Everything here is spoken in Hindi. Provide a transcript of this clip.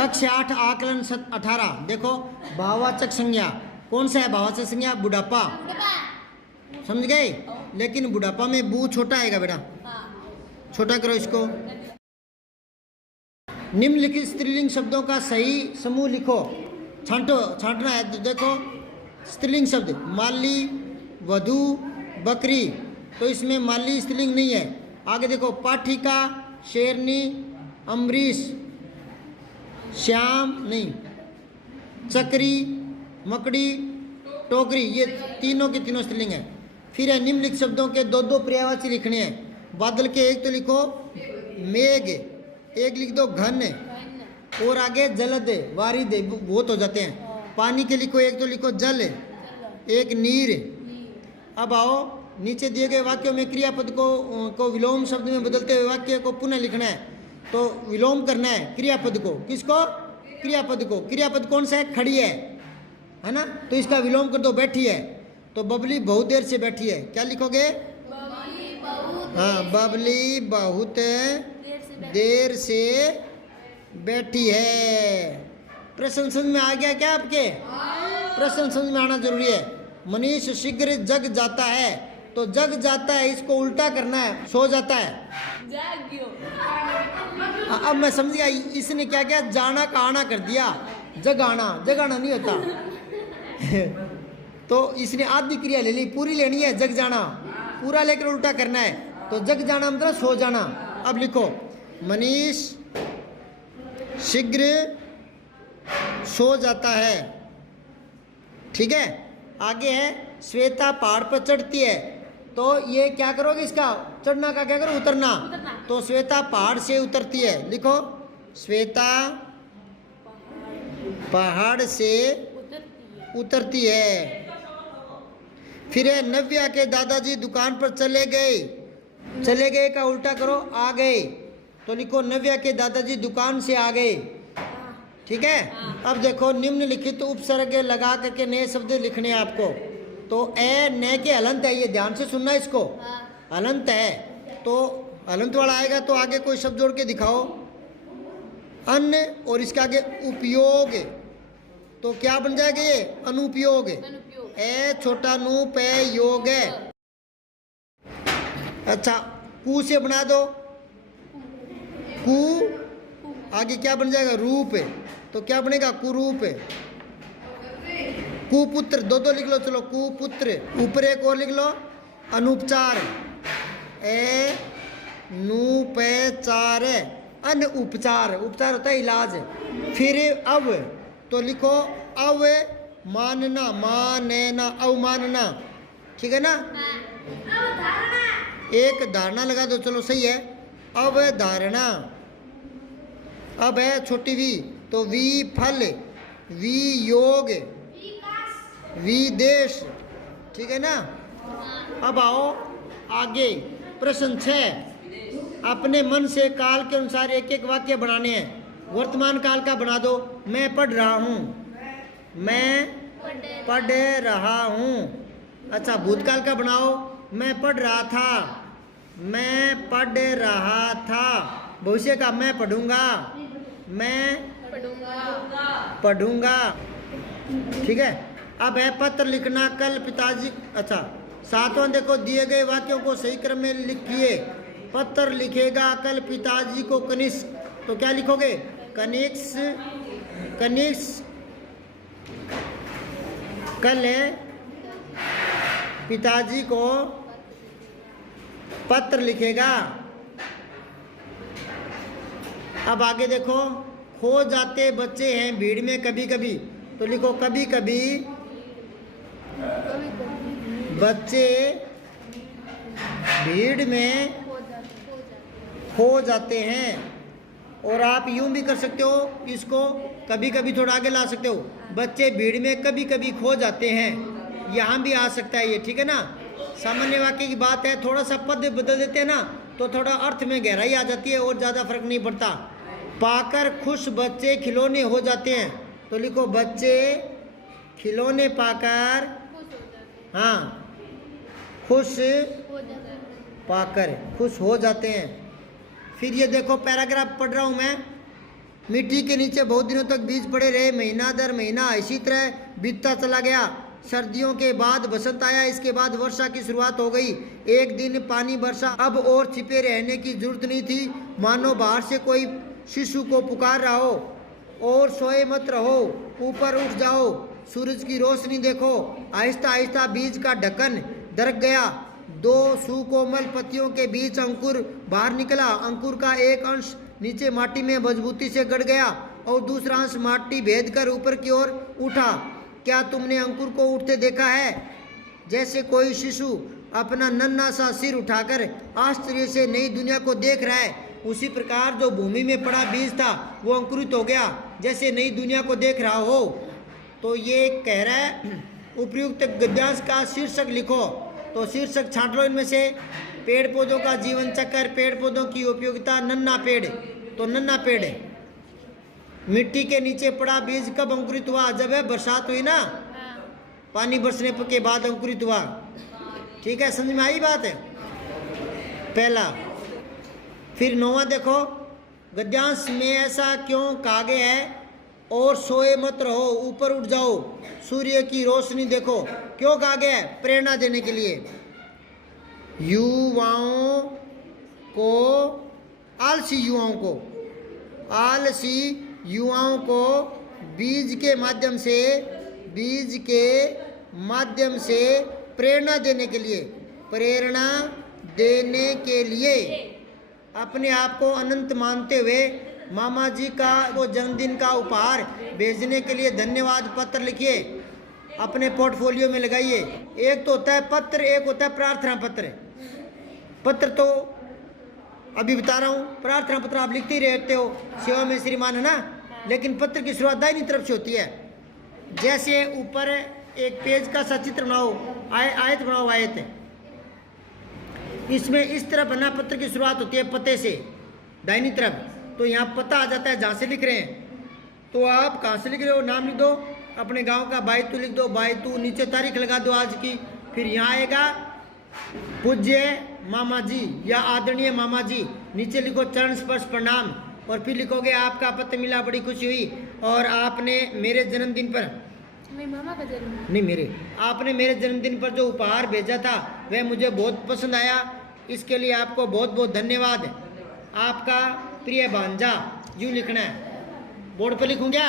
कक्ष 8 आकलन 18 देखो भाववाचक संज्ञा कौन सा है? भाववाचक संज्ञा बुढ़ापा, समझ गए? लेकिन बुढ़ापा में बू छोटा आएगा बेटा, छोटा करो इसको। निम्नलिखित स्त्रीलिंग शब्दों का सही समूह लिखो। छांटना है। तो देखो स्त्रीलिंग शब्द माली, वधु, बकरी, तो इसमें माली स्त्रीलिंग नहीं है। आगे देखो पाठिका, शेरनी, अम्बरीश, श्याम नहीं, चक्री, मकड़ी, टोकरी, ये तीनों के तीनों स्त्रीलिंग है। फिर है निम्नलिखित शब्दों के दो दो पर्यायवाची लिखने हैं। बादल के एक तो लिखो मेघ, एक लिख दो घन, और आगे जलद, वारिद, बहुत हो जाते हैं। पानी के लिखो एक तो लिखो जल, एक नीर। अब आओ नीचे दिए गए वाक्यों में क्रियापद को विलोम शब्द में बदलते हुए वाक्य को पुनः लिखना है। तो विलोम करना है क्रियापद को। किसको? क्रियापद को। क्रियापद कौन सा है? खड़ी है ना, तो इसका विलोम कर दो बैठी है। तो बबली बहुत देर से बैठी है, क्या लिखोगे? हाँ, बबली बहुत देर से बैठी है। प्रश्न समझ में आ गया क्या आपके? प्रश्न समझ में आना जरूरी है। मनीष शीघ्र जग जाता है, तो जग जाता है इसको उल्टा करना है, सो जाता है। अब मैं समझ गया, इसने क्या किया? जाना का आना कर दिया, जगाना। जगाना नहीं होता। तो इसने आधी क्रिया ले ली, पूरी लेनी है जग जाना, पूरा लेकर उल्टा करना है। तो जग जाना मतलब सो जाना। अब लिखो मनीष शीघ्र सो जाता है, ठीक है। आगे है श्वेता पहाड़ पर चढ़ती है, तो ये क्या करोगे? इसका चढ़ना का क्या करो? उतरना। तो श्वेता पहाड़ से उतरती है, लिखो श्वेता पहाड़ से उतरती है। फिर है नव्या के दादाजी दुकान पर चले गए। चले गए का उल्टा करो आ गए, तो लिखो नव्या के दादाजी दुकान से आ गए, ठीक है। अब देखो निम्नलिखित उपसर्ग लगा करके नए शब्द लिखने हैं आपको। तो ए न के हलंत है, ये ध्यान से सुनना इसको। हलंत है तो हलंत वाला आएगा तो आगे कोई शब्द जोड़ के दिखाओ। अन्य और इसके आगे उपयोग, तो क्या बन जाएगा? ये अनुपयोग। ए छोटा नु पे योग है। अच्छा कु से बना दो, कु आगे क्या बन जाएगा? रूप, तो क्या बनेगा? कुरूप। कुपुत्र, दो दो लिख लो, चलो कुपुत्र। ऊपर एक और लिख लो अनुपचार, ए नु पे चार, अन उपचार। उपचार होता है इलाज। फिर अव, तो लिखो अव मानना, मानना, अवमानना, ठीक है ना। एक धारणा लगा दो, चलो सही है। अवधारणा। अब है छोटी वी, तो वी फल, वी योग, विदेश, ठीक है ना। अब आओ आगे प्रश्न 6। अपने मन से काल के अनुसार एक एक वाक्य बनाने हैं। वर्तमान काल का बना दो, मैं पढ़ रहा हूँ, मैं पढ़ रहा हूँ। अच्छा भूतकाल का बनाओ, मैं पढ़ रहा था, मैं पढ़ रहा था। भविष्य का मैं पढ़ूंगा, मैं पढ़ूंगा, ठीक है। अब है पत्र लिखना, कल पिताजी। अच्छा 7वां देखो दिए गए वाक्यों को सही क्रम में लिखिए। पत्र लिखेगा कल पिताजी को कनिष्क, तो क्या लिखोगे? कनिष्क, कनिष्क कल पिताजी को पत्र लिखेगा। अब आगे देखो खो जाते बच्चे हैं भीड़ में कभी कभी, तो लिखो कभी कभी बच्चे भीड़ में खो जाते हैं। और आप यूं भी कर सकते हो, इसको कभी कभी थोड़ा आगे ला सकते हो, बच्चे भीड़ में कभी कभी खो जाते हैं, यहाँ भी आ सकता है ये, ठीक है ना। सामान्य वाक्य की बात है, थोड़ा सा पद बदल देते हैं ना तो थोड़ा अर्थ में गहराई आ जाती है और ज़्यादा फर्क नहीं पड़ता। पाकर खुश बच्चे खिलौने हो जाते हैं, तो लिखो बच्चे खिलौने पाकर, हाँ खुश पाकर खुश हो जाते हैं। फिर ये देखो पैराग्राफ पढ़ रहा हूँ मैं, मिट्टी के नीचे बहुत दिनों तक बीज पड़े रहे, महीना दर महीना इसी तरह बीतता चला गया। सर्दियों के बाद बसंत आया, इसके बाद वर्षा की शुरुआत हो गई। एक दिन पानी बरसा, अब और छिपे रहने की जरूरत नहीं थी, मानो बाहर से कोई शिशु को पुकार रहा हो। और सोए मत रहो, ऊपर उठ जाओ, सूरज की रोशनी देखो। आहिस्ता आहिस्ता बीज का ढक्कन दरक गया, दो सुकोमल पत्तियों के बीच अंकुर बाहर निकला। अंकुर का एक अंश नीचे माटी में मजबूती से गड़ गया और दूसरा अंश माटी भेद कर ऊपर की ओर उठा। क्या तुमने अंकुर को उठते देखा है? जैसे कोई शिशु अपना नन्हा सा सिर उठाकर आश्चर्य से नई दुनिया को देख रहा है, उसी प्रकार जो भूमि में पड़ा बीज था वो अंकुरित हो गया, जैसे नई दुनिया को देख रहा हो। तो ये कह रहा है उपयुक्त गद्यांश का शीर्षक लिखो। तो शीर्षक छांट लो इनमें से। पेड़ पौधों का जीवन चक्र, पेड़ पौधों की उपयोगिता, नन्हा पेड़, तो नन्हा पेड़ है। मिट्टी के नीचे पड़ा बीज कब अंकुरित हुआ? जब है बरसात हुई ना, पानी बरसने के बाद अंकुरित हुआ। ठीक है, समझ में आई बात है? पहला। फिर नौवां देखो, गद्यांश में ऐसा क्यों कहा गया है? और सोए मत रहो, ऊपर उठ जाओ, सूर्य की रोशनी देखो। क्यों कहा गया है? प्रेरणा देने के लिए। युवाओं को, आलसी युवाओं को, आलसी युवाओं को बीज के माध्यम से प्रेरणा देने के लिए, प्रेरणा देने के लिए अपने आप को अनंत मानते हुए मामा जी का वो जन्मदिन का उपहार भेजने के लिए धन्यवाद पत्र लिखिए, अपने पोर्टफोलियो में लगाइए। एक तो होता है पत्र, एक होता है प्रार्थना पत्र। पत्र तो अभी बता रहा हूँ, प्रार्थना पत्र आप लिखते ही रहते हो, सेवा में श्रीमान, है ना। लेकिन पत्र की शुरुआत दाहिनी तरफ से होती है। जैसे ऊपर एक पेज का सा चित्र बनाओ, आयत बनाओ, आयत। इसमें इस तरफ बना पत्र की शुरुआत होती है पते से, दाहिनी तरफ। तो यहाँ पता आ जाता है जहाँ से लिख रहे हैं। तो आप कहाँ से लिख रहे हो, नाम लिख दो, अपने गांव का बायतू लिख दो, बायतू, नीचे तारीख लगा दो आज की। फिर यहाँ आएगा पूज्य मामा जी या आदरणीय मामा जी, नीचे लिखो चरण स्पर्श प्रणाम। और फिर लिखोगे आपका पत्र मिला, बड़ी खुशी हुई, और आपने मेरे जन्मदिन पर, मामा का जन्मदिन नहीं मेरे, आपने मेरे जन्मदिन पर जो उपहार भेजा था वह मुझे बहुत पसंद आया, इसके लिए आपको बहुत बहुत धन्यवाद। आपका प्रिय भांजा, यूँ लिखना है। बोर्ड पर लिखूँ क्या?